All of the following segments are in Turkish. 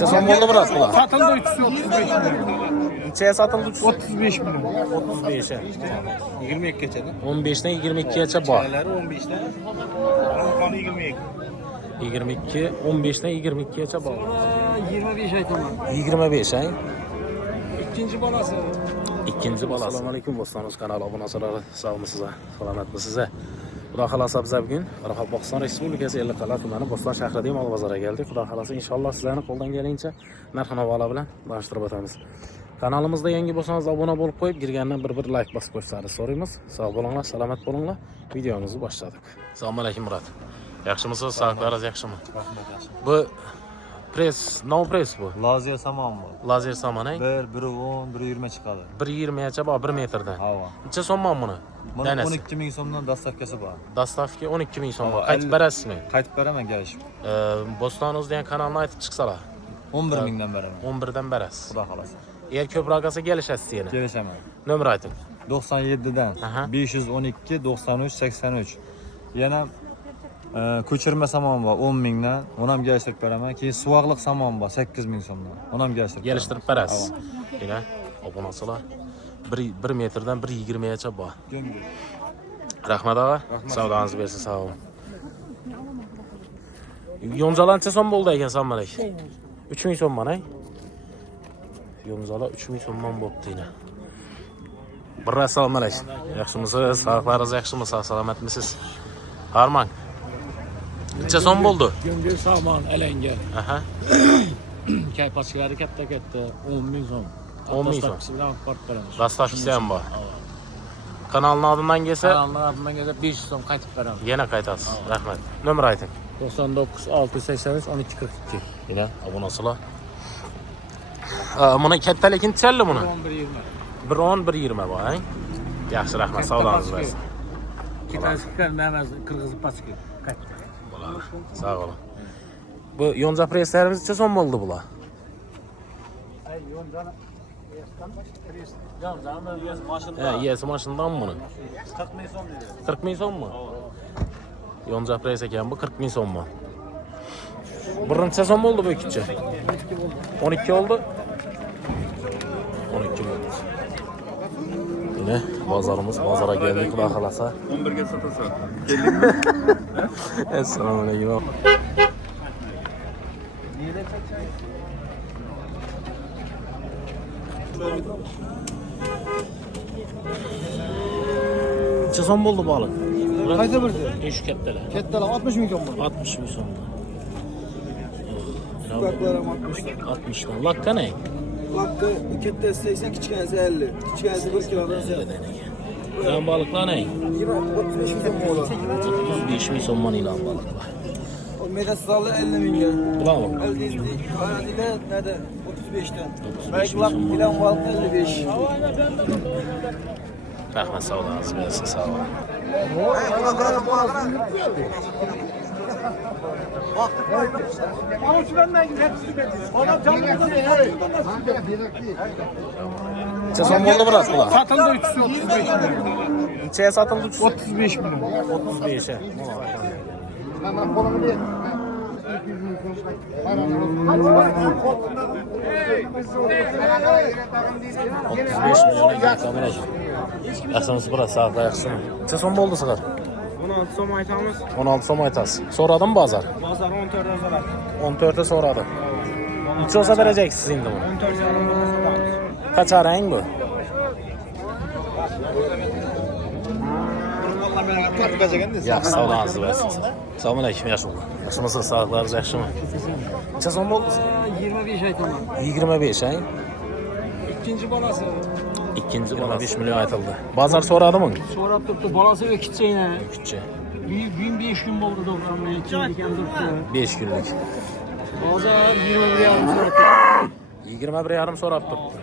Neçe son oldu biraz bular? Satıldı 335 milyon. Neçeye satıldı? 35 milyon. 35'e. 22 geçedi. 15'ten 22'ye bak. Şeyleri 15'ten. Kanı 22. 22, 15'ten 22'ye bak. 25 ay tamam. 25 ay. İkinci balası. İkinci balası. Assalamu alaykum dostlarımız, kanala abone olsanlar sağ olun size. Selamet mi size? Xudo xolasa biz bugün Qoraqalpog'iston Respublikasi Ellikqal'a tumani Bo'ston shahridagi mol bozoriga keldik. Xudo xolasa inshaalloh sizlarni qo'ldan kelgancha narx-navolar bilan tanishtirib o'tamiz. Kanalimizda yangi bo'lsangiz obuna bo'lib qo'yib, girgandan bir like bosib qo'ysangiz so'raymiz. Sog' bo'linglar, salomat bo'linglar. Videomizni boshladik. Assalomu alaykum Murat. Yaxshimisiz? Sog'ligingiz yaxshimi? Bu press, no press bu. Lazer saman bu. Lazer saman, ay? 1.10, 1.20 çıkadı. 1.20'ye bor 1 metrdan. Hava. Necha so'mman buni? Bunun 12 ming so'mdan dastavkasi bor. Dastavka 12 ming so'm. Hava, Qaytib berasizmi? Qaytib beraman kelishib. Bo'stonimiz degan kanalni aytib chiqsalar. 11 mingdan beraman. 11 dan berasiz. Xudo xolasa. Eğer ko'proq olsa kelishasiz yana. Kelishaman. Nomer ayting. 97dan Aha. 512 93 83. Yana ko'chirma saman bor 10 mingdan. Onu ham kelishtirib beraman. Keyin suvog'liq saman bor 8 ming so'mdan. Onu ham kelishtirib. Kelishtirib berasiz. Yana obuna olsalar 1 metrdan 1.20gacha bor. Göngül. Rahmat og'a. Savdoingiz bersin, sog' bo'ling. Yonjalancha so'm bo'ldi ekan sanmalak. 3 ming so'mman, ay. Yonjala 3 ming so'mman bo'pti yana. Birra assalomu alaykum. Yaxshimisiz? Sog'ligingiz yaxshimi? Sog' salomatmisiz? Harman. Necha so'm bo'ldi? Göngül saman elenge. Aha. Kaypaçıları katta 10 ming so'm. 10 ming so'm. Dastavkasidan fark beramiz. Dastavkasi ham bor. Kanalning adından kelsa, Kanalning adından kelsa 500 so'm qaytib beramiz. yana qaytasiz. Rahmat. Nomer ayting. 99 683 12 42. Yine abone olsalar. Buna kattalikini challi buni. 11 20. 1.10 1.20 bor, ay. Yaxshi, rahmat. Savdoingiz bersin. Kitayskilar namaz Qirg'iz paçki. Bo'ladi. Sog' bo'ling. Bu yonca presslarimiz necha so'm bo'ldi bular? Ay yonjani Yesi maşından bunu. 40 ming so'm dedi. 40 ming so'mmi? Yonca press ekan bu 40 ming so'mmi? Birinchi so'm bo'ldi bu ikkinchi. 12 oldu. 12 bo'ldi. Yine bozora geldik, Xudo xolasa. 11 ga sotasan. Assalomu alaykum. Necha so'm bo'ldi baliq? Qayta birdi? Şu kattalar. Kattalar 60 ming so'm bo'ldi. 60 ming so'm. Baklarım 60. 60 dan. Lakka ne? Hakkı kattası 80, kichkinasi 50. Kichkinasi 1 kilodan ziyod. Ilan balıklar ne? 35 ming so'm bo'ladi. 35 ming so'mman ilan balıklar. O megasalı 50 mingga. Bravo. Aldizlik Kanada'da nerede? 35'ten. 35 Belki ming bak so'm. bilen balık 55. Rahmat, savdoingiz bersin, sog' bo'ling. Necha so'm bo'ldi biroz bular? Satıldı 335 milyon. Nechaya sotildi? 35 milyon. 35'e. 35 milyon ekan kamera. Yaxshimisiz biroz, sog'liq yaxshimi? Necha so'm bo'ldi sigir? 16 so'm aytamiz. 16 so'm aytasiz. So'radimi bozor? Bozor 14 so'radi. 14'e so'radi. Necha olsa bereceksiniz endi buni? 14 so'radi. Kaça rang bu? Yaxshi, savdoingizni bersin. Assalomu alaykum, yaxshi bo'ling. Yaxshimisiz? Sog'ligingiz yaxshimi? Necha so'm bo'ldi? 25 aytaman. 25 ay. İkinci balası. İkinci bana 5 milyon aytıldı. Bazar so'radimi? So'rab turibdi. Balası ve kichkina. Küçük. 5 gün bo'ldi to'g'rimi? Kim turibdi? 5 günlük. Bozor 21 yarim so'rab 21 yarım so'rab turibdi.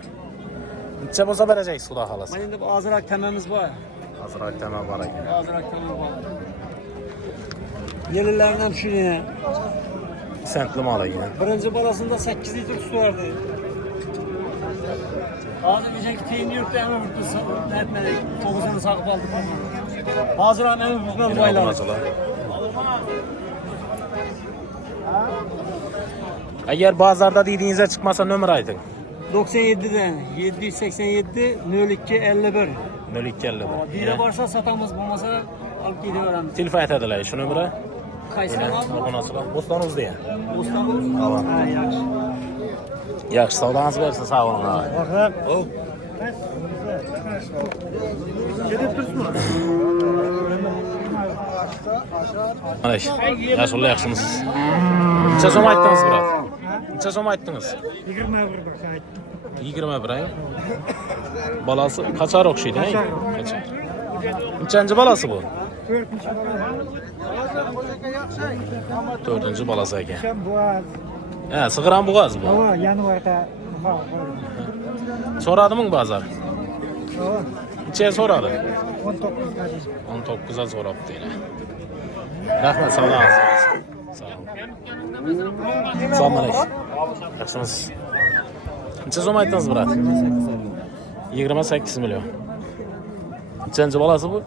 Necha bo'lsa bereceksiniz, Xudo xolasa? Mana endi ozroq tamamiz bor. Hazır tema var ekan. Ozroq tamamiz bor. Yelilarni ham shuni. Sentli mal ekan. Birinci balasında 8 litr su vardı. Hazır diyecek ki teyin yurtta hemen vurdu. Ne etmedik. Tokuzunu sakıp aldık. Hazır an hemen vurdu. Baylar. Eğer bazarda dediğinize çıkmasa nömrə aytın. 97'den 787 02 51. 0250. Biri varsa satamız, bulmasa alıp gidiyorum. Telefon etediler şu nömrə. Kayseri var mı? Abunasılar. Bostanız diye. Ustamız. Tamam. Ha, yaxşı. Yaxşı, savdanızı versin, sağ olun abi. Bakın. Gidip dursun. Aleş, yaşlı yaxşımısınız. Neçə som aytdınız bura? Neçə som aytdınız? 21 ay. Balası kaçar oxşuydu, he? Kaçar. Neçənci balası bu? 4-cü balası ekan. He, sığıran boğaz bu. Hava yanı var da. Soradı mı bazar? Neçəyə soradı? 19 19'a soraptı yine. Rahmet, sağ olun. Sağ olun. Sağ olun. Yaxşımısınız. Neçə som aytdınız bura? 28 milyon. Neçənci balası bu?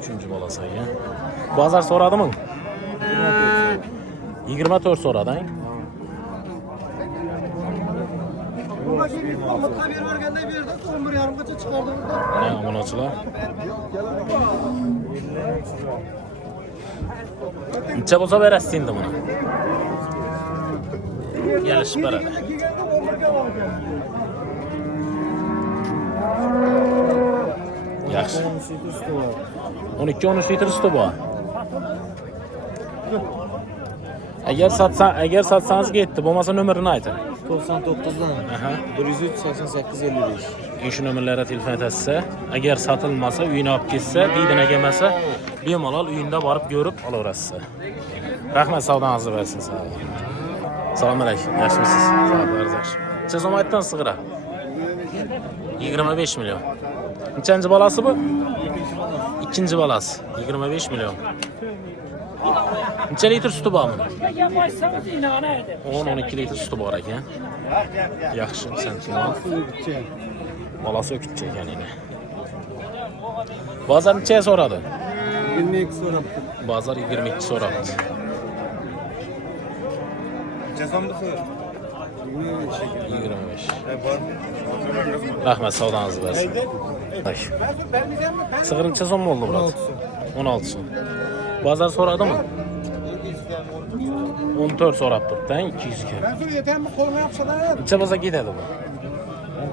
3-cü balası ekan. Bazar soradı mı? 24 soradı, he? Mutlu bir organda bir yerde 11 yarım kaça çıkardı burada. Ne amunaçılar? Neçə bolsa verəsiz indi bunu? Gəlişib bərədə. Yaxşı. 12-13 litr sütü bu. Əgər satsanız getdi, olmasa nömrünü aytın. 99'dan Aha. 103 88 55. İnşu nömrələrə telefon etəsə, əgər satılmasa, uyuna alıb getsə, qeydinə gəlməsə, bemalal uyunda varıb görüb alıverəsiz. Rəhmət, savdanızı versin, sağ olun. Salam əleykum, yaxşımısınız? Sağlıqlarınız yaxşı. Neçə som aytdınız sığıra? 25 milyon. Neçənci balası bu? İkinci balası. 25 milyon. Neçə litr sütü var bunun? 10-12 litr sütü var ekan. Yaxşı, sən tutma. Balası ökütçək yəni. Bazar neçəyə soradı? 22 sonra. Bazar 22 soradı. Cezamda sonra. 25. Rəhmət, savdanızı versin. Sığır neçə son mu oldu Murat? 16 son. Bazar soradı mı? 14 sorab durdu, 200 kere. Ben sonra yeter mi koluna yapsa da ya. Neçə baza gedədi bu?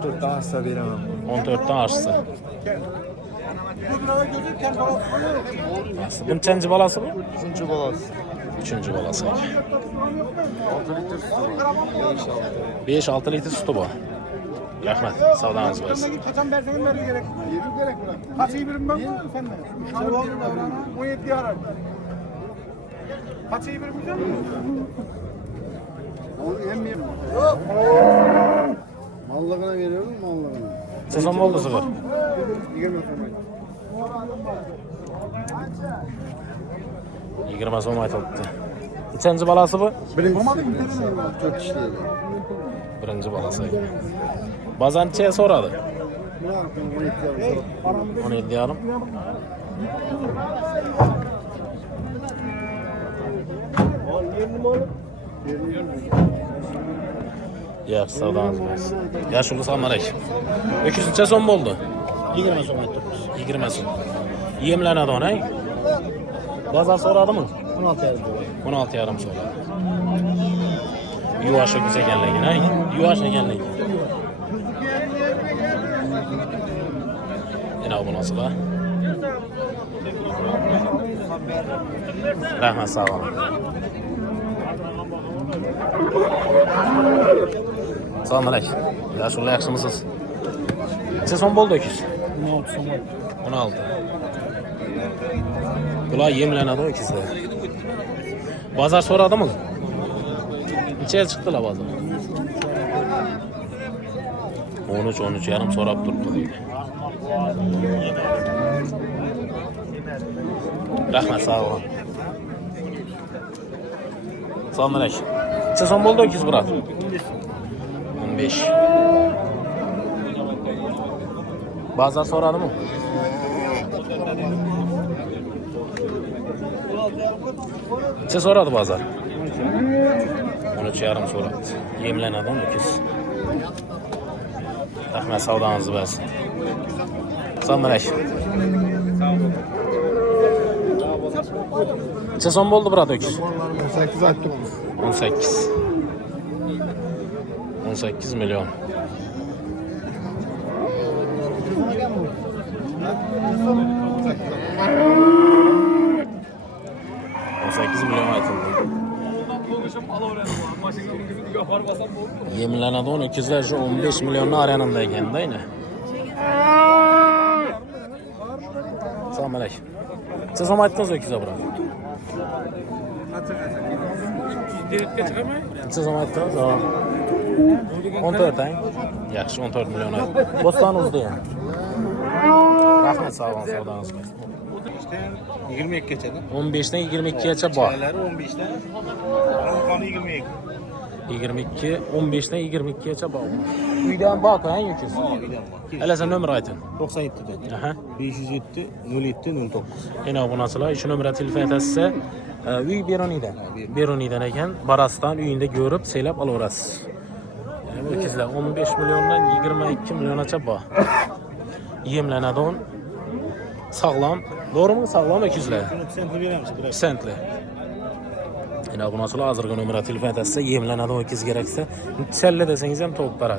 14'ten hasta veremem. 14'dan aşsa. Bu brava gözükken falan. Bu neçənci balası bu? 3. balası. 3-cü balası. 6 litre su var. 5-6 litr sütü bu. Rəhmət, savdanızı versin. Kaçan bersenin vergi gerek. Yedi gerek bırak. Kaç iyi birim ben bu efendim? 17 arar. Kaç iyi birim biliyor musun? Onu yemeyeyim. Mallığına veriyorum mallığına. Sezon mu oldu sığır? 20 som aytıldı. Neçənci balası bu? Birinci. Çok işleydi. Birinci balası. Bazar neçəyə soradı? 17 yarım. Yaxşı, savdanız versin. Yaşılı samarək. Öküz neçə som mu oldu? 20 son ettirmiş. 20 som. Yemlənədi ona, he? Bazar soradı mı? 16 yazdı. 16 yarım soradı. Yuvaş öküz ekenliğin, he? Yuvaş ekenliğin. Yine bu nasıl ha? Rəhmət, sağ olun. Salam əleykum. Yaşılı yaxşımısınız? Neçə son boldu öküz? 16 son. 16. Bunlar yemlənədi o ikisi. Bazar soradı mı? Neçəyə çıxdılar bazar? 13 yarım sorab durdu deyil. Rəhmət, sağ olun. Salam əleykum. Neçə son boldu öküz bura? 15. Bazar soradı mı? Necha so'radi bozor? 13,5 so'radi. Yemlanadi 12. Rahmat, savdoningizni bersin. Assalomu alaykum. Necha so'm bo'ldi brат öküz? 18 aytdim. 18. 18 milyon. milyon aytıldı. Yemlanadi 12'ler şu 15 milyonun arenanda ekende yine. Selamun aleyküm. Siz zaman ayttınız öküze bırak. Siz zaman ayttınız? 14 ayın. Yaxşı 14 milyon ayt. Bostanınızda yani. Rahmet sağ olun, savdanız olsun. 22 geçedi. 15'ten 22'ye bak. 15'ten. Kanı 22. 22, 15'ten 22'ye bak. Uydan bak ha yüküz. Hele sen nömrə aytın. 97'den. Aha. 507 07 09. Yine bu nasıl? Şu nömrə telefon etəsizsə, uy Beroni'den. Beroni'den ekan, Barastan uyunda görüp seylap alıverasiz. Yani öküzlər 15 milyondan 22 milyonaça bak. Yemlənədi on. Sağlam. Doğru mu? Sağlam öküzlər. Sentli verir misin? 2 sentli. Yine bu nasıl hazırgı nömrə telefon etəsizsə, yemlənədi o öküz gereksə, səllə deseniz hem tavuklara.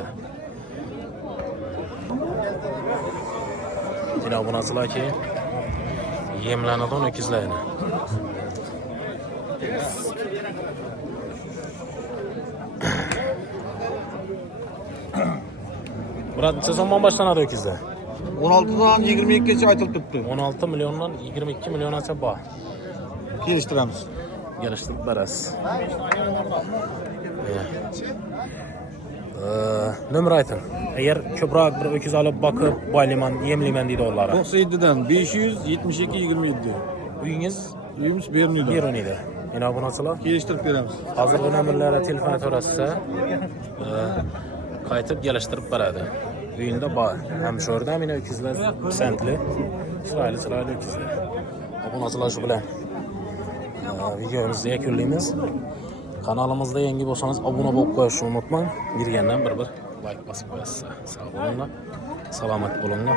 Yine bu nasıl ki? Yemlənədi on öküzlərine. Murat, sezondan başlanadı öküzlər. 16'dan 22 geçe aytılıp bitti. 16 milyondan 22 milyonaça bak. Geliştiremiz. Geliştirip verəsiz. Nömrə aytın. Eğer köprək bir öküz alıp bakıp bayliman, yemliman deydi onlara. 97'den 572 27. Uyunuz Uyumuz Berni'den. bir idi. Yine bu nasıl? Geliştirip veremiz. Hazırgı nömrələrə telefon törətsə, qayıtıb geliştirib verədi. Uyunda var. Hem şurada hem yine öküzlər sentli. Sıraylı öküzlər. Bu nasıl şu bilen? Videomuzu yakunlaymiz. Kanalımızda yangi bo'lsangiz abone bo'lib qo'yishni unutmang. Birgandan bir like bosib qo'yasiz. Sog' bo'linglar. Salomat bo'linglar.